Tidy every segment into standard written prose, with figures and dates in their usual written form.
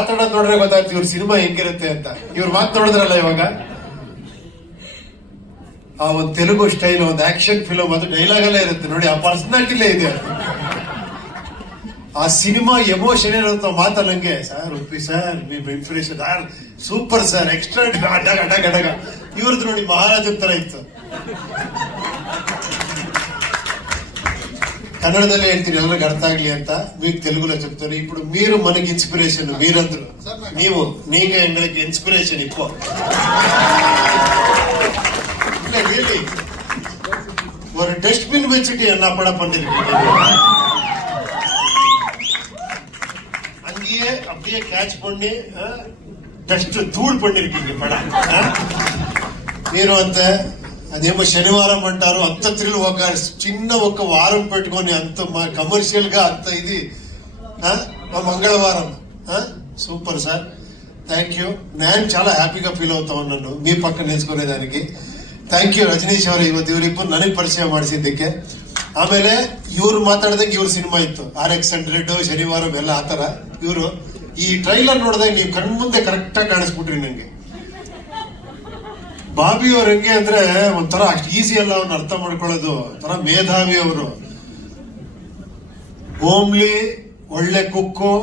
ಮಾತಾಡೋದ್ ನೋಡ್ರೆ ಗೊತ್ತಾಯ್ತು ಇವ್ರ ಸಿನಿಮಾ ಹೆಂಗಿರುತ್ತೆ ಅಂತ. ಇವ್ರ ಮಾತು ನೋಡಿದ್ರಲ್ಲ ಇವಾಗ, ಆ ಒಂದು ತೆಲುಗು ಸ್ಟೈಲ್, ಒಂದು ಆಕ್ಷನ್ ಫಿಲಮ್, ಅದು ಡೈಲಾಗ್ ಎಲ್ಲ ಇರುತ್ತೆ ನೋಡಿ, ಆ ಪರ್ಸನಾಲಿಟಿಲೇ ಇದೆ. ಆ ಸಿನಿಮಾ ಎಮೋಷನ್ ಇರುತ್ತ ಮಾತಲ್ಲಂಗೆ, ಸರ್ ಉಪ್ಪಿ ಸರ್ ನೀವು ಇನ್ಸ್ಪಿರೇಷನ್ ಸೂಪರ್ ಸರ್, ಎಕ್ಸ್ಟ್ರಾ ಅಡಗ ಇವ್ರದ್ದು ನೋಡಿ ಮಹಾರಾಜನ್ ತರ ಇತ್ತು. కన్నడದಲ್ಲಿ ಹೇಳ್ತೀನಿ ಎಲ್ಲರಿಗೂ ಅರ್ಥ ಆಗ್ಲಿ ಅಂತ, మీకు తెలుగులో చెప్తాను. ఇప్పుడు మీరు మనకి ఇన్స్పిరేషన్, మీరందరూ நீங்க எங்களுக்கு இன்ஸ்பிரேஷன். இப்போ இல்ல ரியலி ஒரு டஸ்ட்பின் வச்சுட்டு என்ன படம் பண்ணிருக்கீங்க, அங்கேயே அப்படியே கேட்ச் பண்ணி டஸ்ட் தூள் பண்ணிருக்கீங்க పడం. మీరు అంతే, అదేమో శనివారం అంటారు, అంత థ్రిల్, ఒక చిన్న ఒక వారం పెట్టుకొని అంత కమర్షియల్ గా అంత ఇది మంగళవారం. Super sir, thank you. నేను చాలా హ్యాపీగా ఫీల్ అవుతా ఉన్నాను మీ పక్కన నేర్చుకునేదానికి. ಥ್ಯಾಂಕ್ ಯು ರಜನೀಶ್ ಅವರು, ಇವತ್ತು ಇವರಿಬ್ಬರು ನನಗೆ ಪರಿಚಯ ಮಾಡಿಸಿದ್ದಕ್ಕೆ. ಆಮೇಲೆ ಇವ್ರು ಮಾತಾಡಿದಂಗೆ ಇವ್ರ ಸಿನಿಮಾ ಇತ್ತು RX100, ಶನಿವಾರ ಎಲ್ಲ ಆತರ. ಇವರು ಈ ಟ್ರೈಲರ್ ನೋಡಿದಾಗ ನೀವು ಕಣ್ಮುಂದೆ ಕರೆಕ್ಟ್ ಆಗಿ ಕಾಣಿಸ್ಬಿಟ್ರಿ ನಂಗೆ. ಬಾಬಿ ಅವ್ರ ಹೆಂಗೆ ಅಂದ್ರೆ ಒಂಥರ ಅಷ್ಟು ಈಸಿ ಅಲ್ಲ ಅವ್ನ ಅರ್ಥ ಮಾಡ್ಕೊಳ್ಳೋದು, ಒಂಥರ ಮೇಧಾವಿ ಅವರು. ಹೋಮ್ಲಿ, ಒಳ್ಳೆ ಕುಕ್ಕು,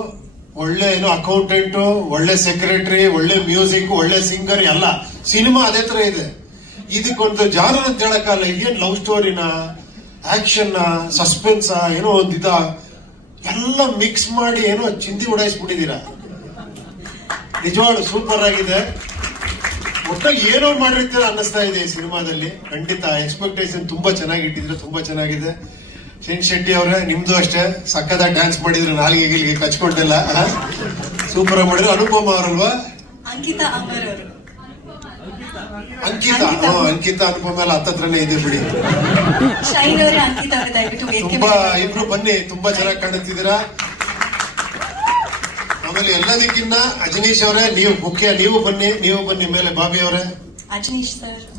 ಒಳ್ಳೆ ಏನೋ ಅಕೌಂಟೆಂಟು, ಒಳ್ಳೆ ಸೆಕ್ರೆಟರಿ, ಒಳ್ಳೆ ಮ್ಯೂಸಿಕ್, ಒಳ್ಳೆ ಸಿಂಗರ್, ಎಲ್ಲ ಸಿನಿಮಾ ಅದೇ ತರ ಇದೆ. ಇದಕ್ಕೊಂದು ಜಾನರ್ ಅಂತ ಹೇಳಕ್ಕಲ್ಲ, ಏನ್ ಲವ್ ಸ್ಟೋರಿನ, ಆಕ್ಷನ್, ಸಸ್ಪೆನ್ಸ್, ಏನೋ ಒಂದಿದ ಎಲ್ಲ ಮಿಕ್ಸ್ ಮಾಡಿ ಏನೋ ಚಿಂದಿ ಉಡಾಯಿಸ್ಬಿಟ್ಟಿದ್ದೀರಾ. ನಿಜವಾಗ್ಲು ಸೂಪರ್ ಆಗಿದೆ. ಒಟ್ಟಾಗಿ ಏನೋ ಮಾಡಿರ್ತೀರ ಅನ್ನಿಸ್ತಾ ಇದೆ ಈ ಸಿನಿಮಾದಲ್ಲಿ. ಖಂಡಿತ ಎಕ್ಸ್ಪೆಕ್ಟೇಷನ್ ತುಂಬಾ ಚೆನ್ನಾಗಿಟ್ಟಿದ್ರೆ, ತುಂಬಾ ಚೆನ್ನಾಗಿದೆ. ಶೆನ್ ಶೆಟ್ಟಿ ಅವರೇ, ನಿಮ್ದು ಅಷ್ಟೇ ಸಕ್ಕದಾಗಿ ಡ್ಯಾನ್ಸ್ ಮಾಡಿದ್ರೆ, ನಾಲ್ಗೆ ಕಚ್ಕೊಂಡೆಲ್ಲ ಸೂಪರ್ ಆಗಿ ಮಾಡಿದ್ರು. ಅನುಪಮ ಅವರಲ್ವಾ, ಅಂಕಿತಾ ಅನುಪಮ ಎಲ್ಲ ಹತ್ತತ್ರನೇ ಇದೆ ಬಿಡಿ. ತುಂಬಾ ಇಬ್ರು ಬನ್ನಿ, ತುಂಬಾ ಚೆನ್ನಾಗಿ ಕಾಣುತ್ತಿದ್ದೀರಾ. ಆಮೇಲೆ ಎಲ್ಲದಕ್ಕಿನ್ನ ಅಜನೀಶ್ ಅವರೇ, ನೀವು ಮುಖ್ಯ, ನೀವು ಬನ್ನಿ ಮೇಲೆ. ಬಾಬಿ ಅವರೇ,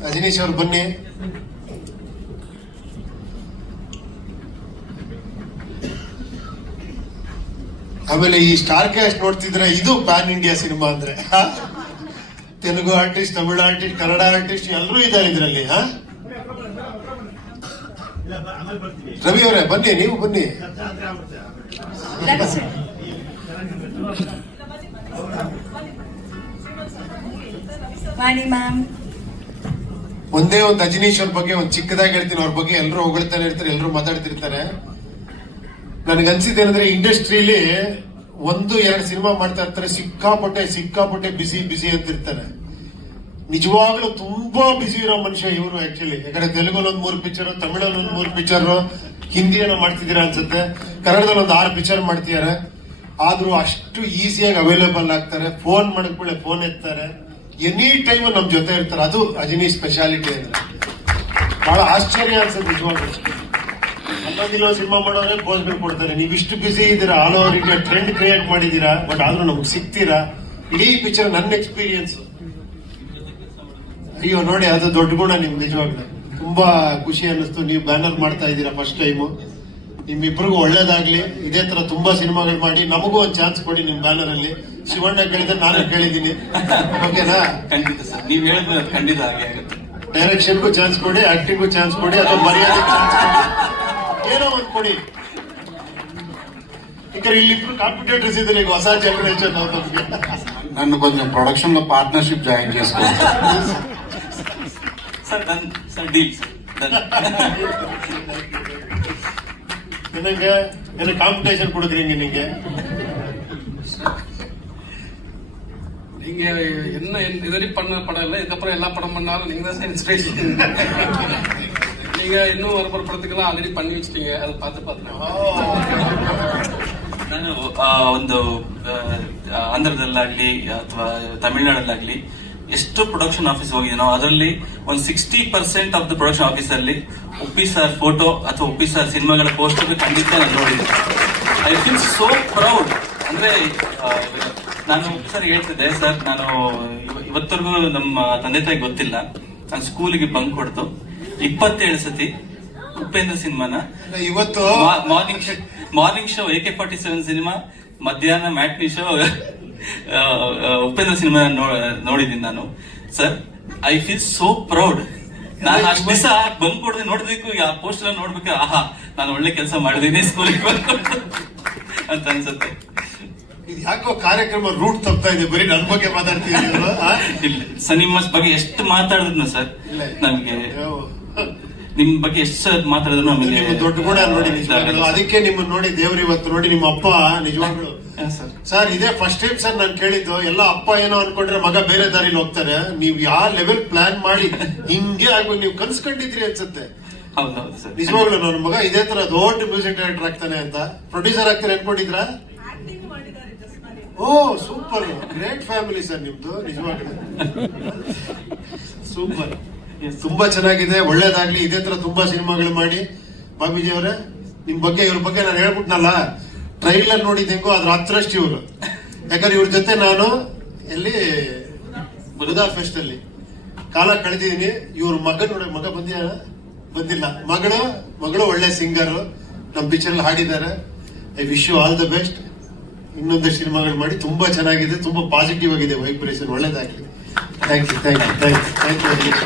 ಅಜನೀಶ್ ಅವ್ರು ಬನ್ನಿ. ಆಮೇಲೆ ಈ ಸ್ಟಾರ್ ಕ್ಯಾಸ್ಟ್ ನೋಡ್ತಿದ್ರೆ, ಇದು ಪ್ಯಾನ್ ಇಂಡಿಯಾ ಸಿನಿಮಾ ಅಂದ್ರೆ. Telugu artist, Tamil artist, Kannada artist ಎಲ್ಲರೂ ಇದ್ದಾರೆ ಇದರಲ್ಲಿ. ರವಿ ಅವರೇ ಬನ್ನಿ, ನೀವು ಬನ್ನಿ. ಒಂದೇ ಒಂದು ಅಜನೀಶ್ ಅವ್ರ ಬಗ್ಗೆ ಒಂದು ಚಿಕ್ಕದಾಗಿ ಹೇಳ್ತೀನಿ. ಅವ್ರ ಬಗ್ಗೆ ಎಲ್ಲರೂ ಹೊಗಳ್ತಾನೆ ಇರ್ತಾರೆ, ಎಲ್ಲರೂ ಮಾತಾಡ್ತಿರ್ತಾರೆ. ನನ್ಗನ್ಸಿದ್ದೇನೆಂದ್ರೆ, ಇಂಡಸ್ಟ್ರಿಲಿ 1-2 ಸಿನಿಮಾ ಮಾಡ್ತಾ ಇರ್ತಾರೆ, ಸಿಕ್ಕಾಪಟ್ಟೆ ಬಿಸಿ ಅಂತಿರ್ತಾರೆ. ನಿಜವಾಗ್ಲೂ ತುಂಬಾ ಬಿಸಿ ಇರೋ ಮನುಷ್ಯ ಇವರು ಆಕ್ಚುಲಿ. ಯಾಕಂದ್ರೆ ತೆಲುಗಲ್ಲಿ 3 ಪಿಕ್ಚರ್, ತಮಿಳಲ್ಲಿ 3 ಪಿಕ್ಚರ್, ಹಿಂದಿಯನ್ನು ಮಾಡ್ತಿದ್ದೀರಾ ಅನ್ಸುತ್ತೆ, ಕನ್ನಡದಲ್ಲಿ 6 ಪಿಕ್ಚರ್ ಮಾಡ್ತಿದ್ದಾರೆ. ಆದ್ರೂ ಅಷ್ಟು ಈಸಿಯಾಗಿ ಅವೈಲೇಬಲ್ ಆಗ್ತಾರೆ. ಫೋನ್ ಮಾಡಿದ್ಮೇಲೆ ಫೋನ್ ಎತ್ತಾರೆ, ಎನಿ ಟೈಮ್ ನಮ್ ಜೊತೆ ಇರ್ತಾರೆ. ಅದು ಅಜನೀಶ್ ಸ್ಪೆಷಾಲಿಟಿ ಅಂದ್ರೆ. ಬಹಳ ಆಶ್ಚರ್ಯ ಅನ್ಸುತ್ತೆ ನಿಜವಾಗ್ಲೂ. ಅಲ್ಲೊಂದಿಲ್ಲ ಸಿನಿಮಾ ಮಾಡೋದ್ರೆ ಪೋಸ್ಗಳು ಕೊಡ್ತಾರೆ. ನೀವು ಇಷ್ಟು ಬಿಸಿ ಇದ್ದೀರಾ, all over India trend create ಮಾಡಿದೀರಾ, ಬಟ್ ಆದ್ರೂ ನಮ್ಗೆ ಸಿಗ್ತೀರಾ. ಇಡೀ ಪಿಕ್ಚರ್ ನನ್ನ ಎಕ್ಸ್ಪೀರಿಯನ್ಸ್. ಅಯ್ಯೋ ನೋಡಿ, ಅದು ದೊಡ್ಡ ಗುಣ ನಿಮ್ಗೆ. ನಿಜವಾಗ್ಲೂ ತುಂಬಾ ಖುಷಿ ಅನ್ನಿಸ್ತು. ನೀವು ಬ್ಯಾನರ್ ಮಾಡ್ತಾ ಇದ್ದೀರಾ ಫಸ್ಟ್ ಟೈಮು. ನಿಮ್ಮಿಬ್ರಿಗೂ ಒಳ್ಳೇದಾಗ್ಲಿ. ಇದೇ ತರ ತುಂಬಾ ಸಿನಿಮಾಗಳು ಮಾಡಿ ನಮಗೂ ಒಂದು ಚಾನ್ಸ್ ಕೊಡಿ ನಿಮ್ ಬ್ಯಾನರ್ ಅಲ್ಲಿ. ಶಿವಣ್ಣ ಕೇಳಿದ್ರೆ ನಾನು ಕೇಳಿದ್ದೀನಿ, ಓಕೆನಾ? ಖಂಡಿತ ಸರ್, ನೀವ್ ಹೇಳಿದ್ರೆ ಖಂಡಿತ ಹಾಗೆ ಆಗುತ್ತೆ. ಡೈರೆಕ್ಷನ್ಗೂ ಚಾನ್ಸ್ ಕೊಡಿ, ಆಕ್ಟಿಂಗ್ಗೂ ಚಾನ್ಸ್ ಕೊಡಿ, ಅಥವಾ ಮರ್ಯಾದೆ ಚಾನ್ಸ್ ಕೊಡಿ, ಏನೋ ಒಂದು ಕೊಡಿ. ಯಾಕಂದ್ರೆ ಇಲ್ಲಿಬ್ರು ಕಾಂಪಿಟೇಟರ್ಸ್ ಇದ್ದಾರೆ ಈಗ, ಹೊಸ ಜನರೇಷನ್ ಅವ್ರಿಗೆ. నన్ను కొంచెం ప్రొడక్షన్ లో పార్ట్నర్షిప్ జాయిన్ చేసుకోండి సార్. డీల్ என்ன காம்படிஷன் கொடுக்குறீங்க நீங்க? நீங்க என்ன இதுவரை பண்ண படம் இல்லை, இதுக்கப்புறம் எல்லா படம் பண்ணாலும் நீங்க தான் இன்ஸ்பிரேஷன். நீங்க இன்னும் ஒரு படத்துக்கெல்லாம் ಆಲ್ರೆಡಿ பண்ணி வச்சிட்டீங்க, அதை பார்த்து ನಾನು ಒಂದು ಆಂಧ್ರದಲ್ಲಾಗ್ಲಿ ಅಥವಾ ತಮಿಳುನಾಡಲ್ಲಾಗ್ಲಿ ಎಷ್ಟು ಪ್ರೊಡಕ್ಷನ್ ಆಫೀಸ್ ಹೋಗಿದ್ದೀನೋ ಅದರಲ್ಲಿ ಒಂದು 60% ಆಫ್ ದ ಪ್ರೊಡಕ್ಷನ್ ಆಫೀಸ್ ಅಲ್ಲಿ ಉಪ್ಪಿ ಸರ್ ಫೋಟೋ ಅಥವಾ ಉಪ್ಪಿ ಸರ್ ಸಿನಿಮಾಗಳ ಪೋಸ್ಟರ್ ಖಂಡಿತ ನಾನು ನೋಡಿದ್ದೆ. I feel so proud. ಅಂದ್ರೆ ನಾನು ಉಪ್ಪಿ ಸರ್ ಹೇಳ್ತಿದ್ದೆ, ಸರ್ ನಾನು ಇವತ್ತರೆಗೂ ನಮ್ಮ ತಂದೆ ತಾಯಿ ಗೊತ್ತಿಲ್ಲ, ನಾನು ಸ್ಕೂಲಿಗೆ ಬಂಕ್ ಹೊಡೆದು 27 ಸತಿ ಉಪೇಂದ್ರ ಸಿನಿಮಾನ ಇವತ್ತು ಮಾರ್ನಿಂಗ್ ಶೋ AK-47 ಸಿನಿಮಾ, ಮಧ್ಯಾಹ್ನ ಮ್ಯಾಟ್ನಿ ಶೋ ಉಪೇಂದ್ರ ಸಿನಿಮಾ ನೋಡಿದ್ದೀನಿ ನಾನು sir. I feel so proud. ನಾನು ಅಷ್ಟು ದಿವಸ ಬಂದ್ ಕೊಡದೆ ನೋಡ್ಬೇಕು, ಆ ಪೋಸ್ಟ್ ಎಲ್ಲ ನೋಡ್ಬೇಕು, ಆಹಾ ನಾನು ಒಳ್ಳೆ ಕೆಲಸ ಮಾಡಿದೀನಿ ಸ್ಕೂಲಿಗೆ ಬಂದ್ಕೊಂಡು ಅಂತ ಅನ್ಸುತ್ತೆ. ಇದು ಯಾಕೋ ಕಾರ್ಯಕ್ರಮ ರೂಟ್ ತಪ್ತಾ ಇದೆ, ಬರೀ ನನ್ ಬಗ್ಗೆ ಮಾತಾಡ್ತಿದ್ದೀವಿ. ಇಲ್ಲ ಸರ್, ನಿಮ್ಮ ಬಗ್ಗೆ ಎಷ್ಟು ಮಾತಾಡಿದ್ನು ಸರ್, ನಮ್ಗೆ ನಿಮ್ ಬಗ್ಗೆ ಎಷ್ಟು ಮಾತಾಡಿದ್ರು ನಮಗೆ ನಿಮ್ಮ ದೊಡ್ಡ ಗುಣ ನೋಡಿ ನಿಜವಾಗ್ಲು. ಅದಕ್ಕೆ ನಿಮ್ಮನ್ನ ನೋಡಿ ದೇವ್ರು ಇವತ್ತು ನೋಡಿ ನಿಮ್ಮ ಅಪ್ಪ ನಿಜವಾಗ್ಲು ಸರ್ ಇದೇ ಫಸ್ಟ್ ಟೈಮ್ ಸರ್ ನಾನು ಕೇಳಿದ್ದು. ಎಲ್ಲ ಅಪ್ಪ ಏನೋ ಅನ್ಕೊಂಡ್ರೆ ಮಗ ಬೇರೆ ದಾರಿಲಿ ಹೋಗ್ತಾರೆ. ನೀವು ಯಾವ ಲೆವೆಲ್ ಪ್ಲಾನ್ ಮಾಡಿ ಹಿಂಗೆ ಆಗ್ಬೇಕು ನೀವು ಕನ್ಸ್ಕೊಂಡಿದ್ರಿ ಅನ್ಸುತ್ತೆ. ಹೌದೌದು ಸರ್, ನಿಜವಾಗ್ಲು ನನ್ನ ಮಗ ಇದೇ ತರ ದೊಡ್ಡ ಮ್ಯೂಸಿಕ್ ಡೈರೆಕ್ಟರ್ ಆಗ್ತಾನೆ ಅಂತ, ಪ್ರೊಡ್ಯೂಸರ್ ಆಗ್ತಾರೆ ಅನ್ಕೊಂಡಿದ್ರ? ಓ ಸೂಪರ್, ಗ್ರೇಟ್ ಫ್ಯಾಮಿಲಿ ಸರ್ ನಿಮ್ದು. ನಿಜವಾಗ್ಲು ಸೂಪರ್, ತುಂಬಾ ಚೆನ್ನಾಗಿದೆ, ಒಳ್ಳೇದಾಗ್ಲಿ. ಇದೇ ತರ ತುಂಬಾ ಸಿನಿಮಾಗಳು ಮಾಡಿ. ಬಾಬೀಜಿ ಅವರೇ, ನಿಮ್ ಬಗ್ಗೆ ಇವ್ರ ಬಗ್ಗೆ ನಾನು ಹೇಳ್ಬಿಟ್ನಲ್ಲ, ಟ್ರೈಲರ್ ನೋಡಿದ್ ಹೆಂಗೋ ಅದ್ರ ಹತ್ರಷ್ಟು ಇವ್ರು. ಯಾಕಂದ್ರೆ ಇವ್ರ ಜೊತೆ ನಾನು ಎಲ್ಲಿ ಬುಧಾ ಫೆಸ್ಟ್ ಅಲ್ಲಿ ಕಾಲ ಕಳೆದಿದ್ದೀನಿ. ಇವ್ರ ಮಗ ಬಂದಿಲ್ಲ. ಮಗಳು ಒಳ್ಳೆ ಸಿಂಗರ್, ನಮ್ ಪಿಕ್ಚರ್ ಅಲ್ಲಿ ಹಾಡಿದ್ದಾರೆ. I wish you all the best. ಇನ್ನೊಂದು ಸಿನಿಮಾಗಳು ಮಾಡಿ, ತುಂಬಾ ಚೆನ್ನಾಗಿದೆ, ತುಂಬಾ ಪಾಸಿಟಿವ್ ಆಗಿದೆ ವೈಬ್ರೇಷನ್. ಒಳ್ಳೇದಾಗ್ಲಿ. Thank you.